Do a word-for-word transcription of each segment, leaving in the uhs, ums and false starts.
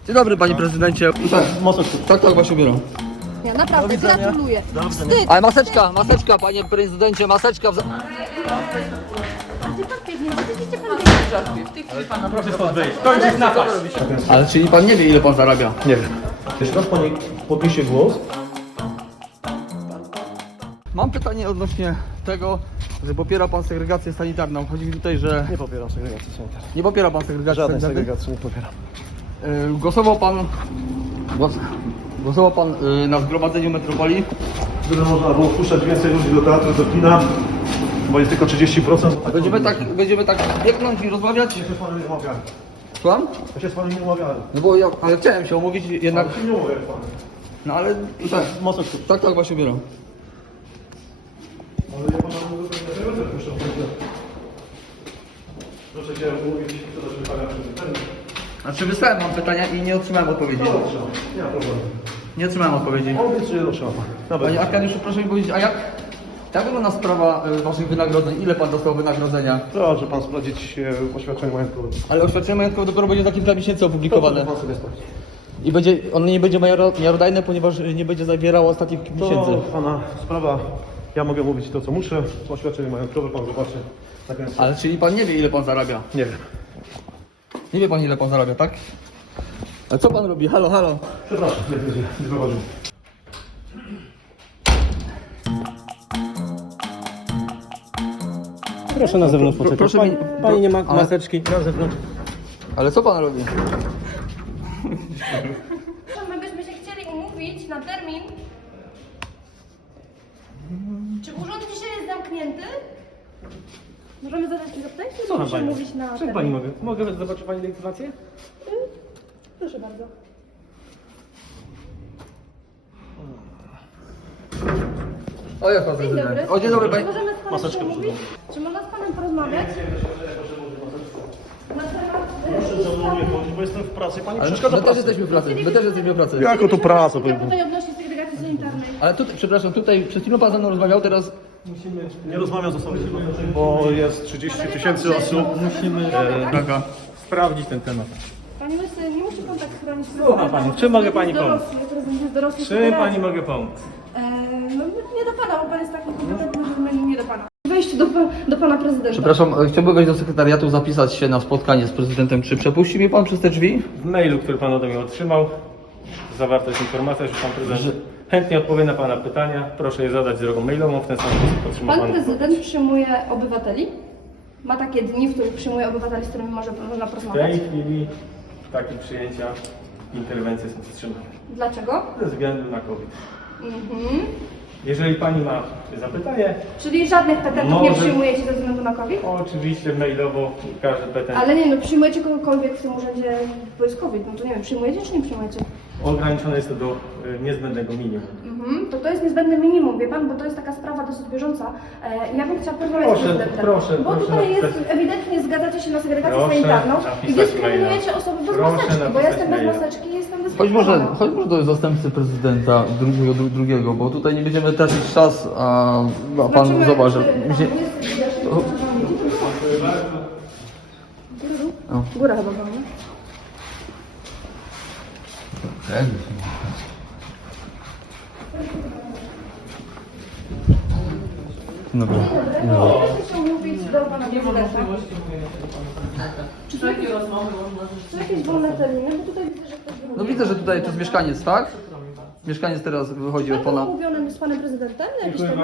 Dzień dobry, panie prezydencie. Tak, Mocno. tak, tak właśnie biorą. Ja naprawdę gratuluję. Wstyd. Ale maseczka, maseczka, panie prezydencie, maseczka. W... A gdzie pan biegnie? Gdzie pan biegnie? Proszę stąd wyjść. To już jest napad. Ale czyli pan nie wie, ile pan zarabia? Nie wiem. Jeśli raz pani podniesie głos, Mam pytanie odnośnie tego, że popiera pan segregację sanitarną. Chodzi mi tutaj, że nie popieram segregacji sanitarnej. nie popiera pan segregacji Żadnej sanitarnej. segregacji nie popieram. Yy, Głosował pan, głos, głosował pan yy, na zgromadzeniu metropolii. Gdyby można było wpuszczać więcej ludzi do teatru, do kina, bo jest tylko trzydzieści procent. Będziemy tak, będziemy tak biegnąć i rozmawiać. Ja się z panem nie umawiałem. Słucham? Ja się z panem nie umawiałem. No bo ja, ale chciałem się umówić jednak, Ja się nie umawiałem z panem. no ale tak, Mocno. tak, tak właśnie biorą. Ale ja pana mówię, że nie będę puszczał. Proszę się umówić, co też wypada ten. Znaczy wysłałem wam pytania i nie otrzymałem odpowiedzi. Nie ma problemu. Nie otrzymałem odpowiedzi. Obiecuję do szafa. Panie Arkadiuszu, proszę mi powiedzieć, a jak, jak wygląda sprawa y, waszych wynagrodzeń? Ile pan dostał wynagrodzenia? Proszę pan sprawdzić e, oświadczenie majątkowe. Ale oświadczenie majątkowe dopiero będzie za kilka miesięcy opublikowane. To pan sobie sprawdzi. I będzie, on nie będzie miaro- miarodajne, ponieważ nie będzie zawierało ostatnich miesięcy. To pana sprawa. Ja mogę mówić to, co muszę. Oświadczenie majątkowe pan zobaczy. Na koniec. Ale czyli pan nie wie, ile pan zarabia? Nie wiem. Nie wie pan, ile pan zarabia, tak? A co pan robi? Halo, halo. Przepraszam, nie będzie. Nie wychodził. Proszę na zewnątrz Pro- poczekać. proszę mi- Pani, pani nie ma Ale- maseczki na zewnątrz. Ale co pan robi? My byśmy się chcieli umówić na termin. Czy urząd dzisiaj jest zamknięty? Możemy zadać mi zapytanie? Czy Słucham musimy pani. mówić na Czym termin? pani mogę? Mogę zobaczyć pani legitymację? Proszę bardzo. O, jest pan Dzień prezydent. dobry. O, dzień dobry, Czy panie. możemy z panem Maseczkę się umówić? Czy można z panem porozmawiać? Na temat... Proszę za mną nie chodzić, bo jestem w pracy. Pani Ale przeszkadza my też pracy. jesteśmy w pracy, my też jesteśmy w pracy. Jako to praca, Ja powiem. tutaj odnośnie segregacji sanitarnej. Ale tutaj, przepraszam, tutaj przed chwilą pan ze mną rozmawiał, teraz... Nie rozmawiam z osobą, bo jest trzydzieści tysięcy osób. Musimy e, Taka. sprawdzić ten temat. Panie Łysy, nie musi pan tak chronić. Słucham pani, w czym mogę pani pomóc? Prezydent jest dorosły. Czym pani mogę pomóc? Eee, no nie do pana, bo pan jest takim kompetentnym, że nie do pana. Wejść do, do pana prezydenta. Przepraszam, e, chciałbym wejść do sekretariatu, zapisać się na spotkanie z prezydentem. Czy przepuści mnie pan przez te drzwi? W mailu, który pan ode mnie otrzymał, zawarta jest informacja, że pan prezydent chętnie odpowie na pana pytania. Proszę je zadać drogą mailową, w ten sam sposób otrzyma Pan pan. prezydent przyjmuje obywateli? Ma takie dni, w których przyjmuje obywateli, z którymi może, można W porozmawiać? tej chwili takie przyjęcia, interwencje są wstrzymane. Dlaczego? Ze względu na COVID. Mhm. Jeżeli pani ma zapytanie, Czyli żadnych petentów nie Może- przyjmujecie ze względu na COVID? oczywiście mailowo każdy petent Ale nie, no przyjmujecie kogokolwiek w tym urzędzie, bo jest COVID, no to nie wiem, przyjmujecie czy nie przyjmujecie? ograniczone jest to do y, niezbędnego minimum. Mhm, to to jest niezbędne minimum, wie pan, bo to jest taka sprawa dosyć bieżąca. E, ja bym chciała porozmawiać Proszę, z prezydentem. proszę, Bo proszę tutaj jest, napisać- ewidentnie zgadzacie się na segregację Proszę sanitarną i napisać dyskryminujecie maila. osoby bez Proszę maseczki, bo ja napisać jestem bez maila. maseczki i jestem Chodź może, dyskryminowana. chodź może do zastępcy prezydenta drugiego, dru, drugiego, bo tutaj nie będziemy tracić czas, a, a pan Zobaczymy, zobacz, czy że... tam Mi się... jest widać, To- O. Góra chyba była, nie? Dobra. Proszę się umówić do pana prezydenta. Czy są jakieś, są jakieś wolne terminy? Bo tutaj widzę, że ktoś No wyrównuje. widzę, że tutaj to jest mieszkaniec, tak? Mieszkaniec teraz wychodzi od Pan pana. umówiony z panem prezydentem na jakiś termin?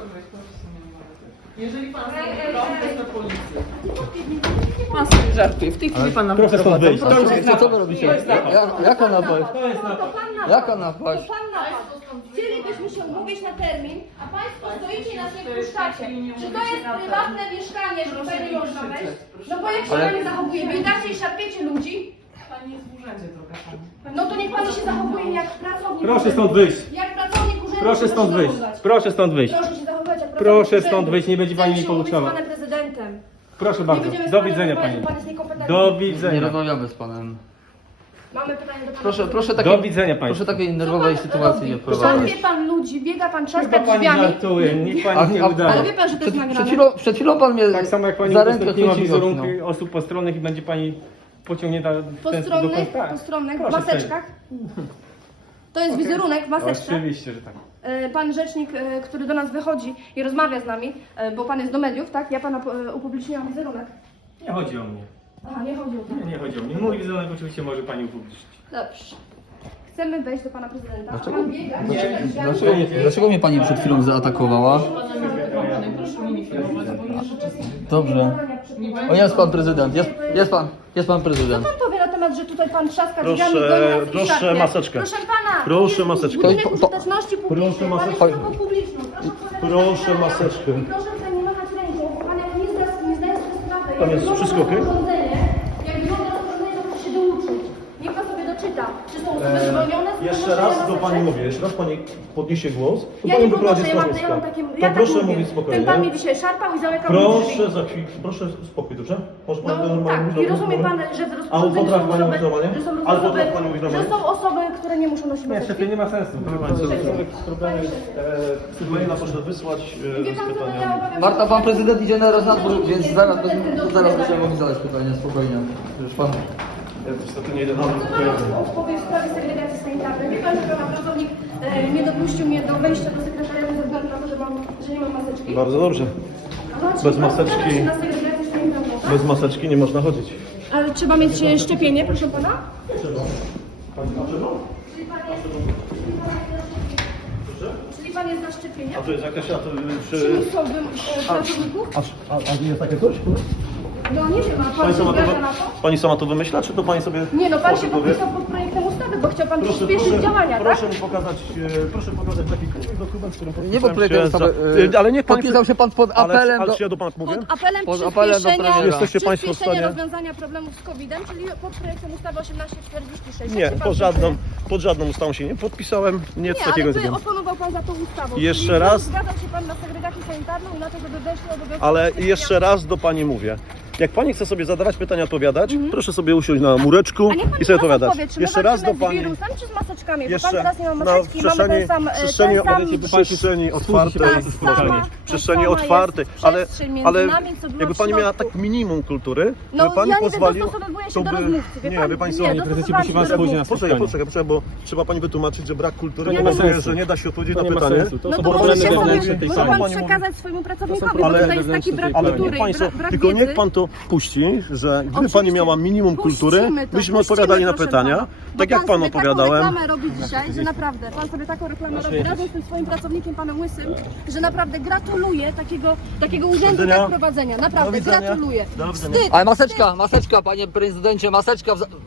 Jeżeli pan zrobi krok, to jest to policja. Pan sobie żartuje. W tej chwili pan nam Proszę stąd wyjść. To jest, co, co wy robicie? Ja, jaka napaść? To jest napad. To pan napad. Jaka napaść? To pan napad. Chcielibyśmy się umówić na termin, a państwo stoicie i nas nie wpuszczacie. Czy to jest prywatne mieszkanie, że tutaj nie można wejść? No bo jak się Ale- pani zachowuje? Biegacie i szarpiecie ludzi? Pani jest w urzędzie trochę pani. No to niech pani się zachowuje jak pracownik Proszę urzędu. stąd wyjść. Jak pracownik urzędu Proszę się stąd musi wyjść. zachowywać. Proszę stąd wyjść. Proszę się zachowywać jak pracownik Proszę urzędu. stąd wyjść, nie będzie pani Chcemy mi się umówić pouczała. z panem prezydentem. Proszę Nie bardzo. będziemy z Do panem widzenia rozmawiać, pani. bo pan jest niekompetentny. Do Nie widzenia. rozmawiamy z panem. Mamy pytanie do pana. Proszę, proszę Do takiej, widzenia proszę państwu. takiej nerwowej sytuacji nie Szarpie wprowadzać. pan ludzi, biega pan Chyba trzaskać pani drzwiami. żartuje, niech A- pani nie a- Ale udaje. wie pan, że to Przed, jest przed, nagrane? chwilą, przed chwilą pan mnie Tak samo jak pani za rękę udostępniła chwycił. wizerunki osób postronnych i będzie pani pociągnie na w ten do Postronnych, końca. Tak. postronnych, w Proszę maseczkach. To jest wizerunek w maseczce. Oczywiście, że tak. E, Pan rzecznik, e, który do nas wychodzi i rozmawia z nami, e, bo pan jest do mediów, tak? Ja pana e, upubliczniłam wizerunek. Nie chodzi o mnie. A, nie chodzi o to. Nie, nie chodzi o mnie. Mój wizerunek oczywiście może pani upublicznić. Dobrze. Chcemy wejść do pana prezydenta. A pan biega, Dlaczego, dlaczego mnie pani przed chwilą zaatakowała? Proszę mnie nie filmować, bo nie życzę sobie. Dobrze. O, jest pan prezydent, jest, jest pan, jest pan prezydent. Co pan powie na temat, że tutaj pan trzaska Proszę, drzwiami, goni nas i proszę szarpie? maseczkę. Proszę pana! Proszę maseczkę. Budynek Po- po- użyteczności publicznej, proszę pan jest maseczkę. osobą publiczną. Proszę podać Proszę pytania. maseczkę. I proszę tutaj nie machać ręką, bo pan jak nie zda, nie zdaje sobie sprawy. Pan jak jest wygląda wszystko okej? rozporządzenie, Jak wygląda rozporządzenie, to musi się douczyć. Niech pan sobie doczyta, czy są osoby zwolnione z Jeszcze noszenia raz do maseczek. pani mówię, jeszcze raz pani podniesie głos, to Ja pani nie wyprowadzi podnoszę, z ja mam, ja mam stanowiska. takie, To ja proszę tak mówię. mówić spokojnie. Ten pan mnie dzisiaj szarpał i zamykał mi Proszę drzwi. za chwilę, proszę spokój, dobrze? Może No pani normalnie tak, mówić i do rozumie mnie? pan, że w A rozporządzeniu potrafi są pani osoby, mówić normalnie? że są Ale osoby, potrafi pani mówić że normalnie? są osoby, które nie muszą nosić Nie, maseczki. szefie, nie ma sensu. Proszę pani, człowiek z problemem. E, maila proszę wysłać e, Wie z pan co, to ja pytaniami. obawiam się, Marta, że- pan prezydent idzie zaraz na dwór, więc zaraz, zaraz będziemy mogli zadać pytania, spokojnie. Już pan... Ja niestety nie idę na Co pan odpowie w sprawie segregacji sanitarnej? Wie pan, że pana pracownik e, nie dopuścił mnie do wejścia do sekretariatu ze względu na to, że, mam, że nie mam maseczki? Bardzo dobrze. Aha, czyli bez pan maseczki- zgadza się na segregację sanitarną, tak? Bez maseczki nie można chodzić. Ale trzeba mieć e, szczepienie, proszę pana? Pani dlaczego? Czyli pan jest, czyli pan jest na szczepienie? Czyli pan jest na szczepienie? A to jest jakaś... A to, czy... Przymusowym e, pracowników? A, a, a jest takie coś? No nie wiem, a pan Pani się sama, to, zgadza na to? pani sama to wymyśla, czy to pani sobie... Nie no, pan się powie? podpisał pod projektem ustawy, bo chciał pan Proszę, przyspieszyć proszę, działania, proszę tak? mi pokazać, e, proszę pokazać jakikolwiek dokument, którym Nie pod podpisałem projektem się ustawy, za- e, ale niech pan... podpisał się pan pod ale, apelem ale do- czy ja do pana mówię? Pod apelem Pod apelem do przyspieszenia, premiera. Jesteście państwo w przyspieszenia stanie- rozwiązania problemów z kowidem, czyli pod projektem ustawy osiemnaście czterdzieści sześć. Nie, Jak się pan pod żadną, czuje? pod żadną ustawą się nie podpisałem, nic Nie, takiego ale nie ty wiem. oponował pan za tą ustawą. Jeszcze czyli raz. Zgadzał się pan na segregację sanitarną i na to, żeby weszły obowiązki Ale szczepienia. jeszcze raz do pani mówię. Jak pani chce sobie zadawać pytania, odpowiadać, proszę sobie usiąść na mureczku A niech pan i sobie teraz odpowiadać. odpowie, czy my Jeszcze raz do walczymy pani. z wirusem, czy z maseczkami? Bo Jeszcze pan teraz nie ma na maseczki, mamy przestrzeni, ten sam, e, przestrzeni, ten sam przestrzeni otwartej, ta proszę, sama- przestrzeni ta sama otwartej, jest ale, przestrzeń między ale nami, co było jakby w pani miała środku. tak minimum kultury, No, by pani ja nie pozwolił, dostosowywuję się to do by- rozmówcy, wie nie, pan? wie pani co, Nie, panie dostosowałam prezydencie, się musi do pan spojrzeć na rozmówcy. Poczekaj, poczekaj, poczekaj, bo trzeba pani wytłumaczyć, że brak kultury To nie nie ma powoduje, sensu. że nie da się odpowiedzieć To na nie ma pytanie. sensu. To No są to problemy może się wewnętrzne sobie, tej może sali. pan Pani mówi- przekazać swojemu pracownikowi, bo problemy tutaj jest taki wewnętrzne brak tej Ale kultury, niech państwo, brak, brak tylko wiedzy. niech pan to puści, że gdyby pani Oczywiście. miała minimum kultury, Puścimy to, byśmy puścimy, odpowiadali na proszę pytania, pana. Bo tak jak pan pan sobie opowiadałem. taką reklamę robi dzisiaj, że naprawdę, pan sobie taką reklamę robi razem z tym swoim pracownikiem, panem Łysym, że naprawdę gratuluję takiego, takiego urzędu widzenia. tak prowadzenia. Do Naprawdę, widzenia. gratuluję. Do widzenia. Wstyd. Ale maseczka, maseczka, panie prezydencie, maseczka w, za-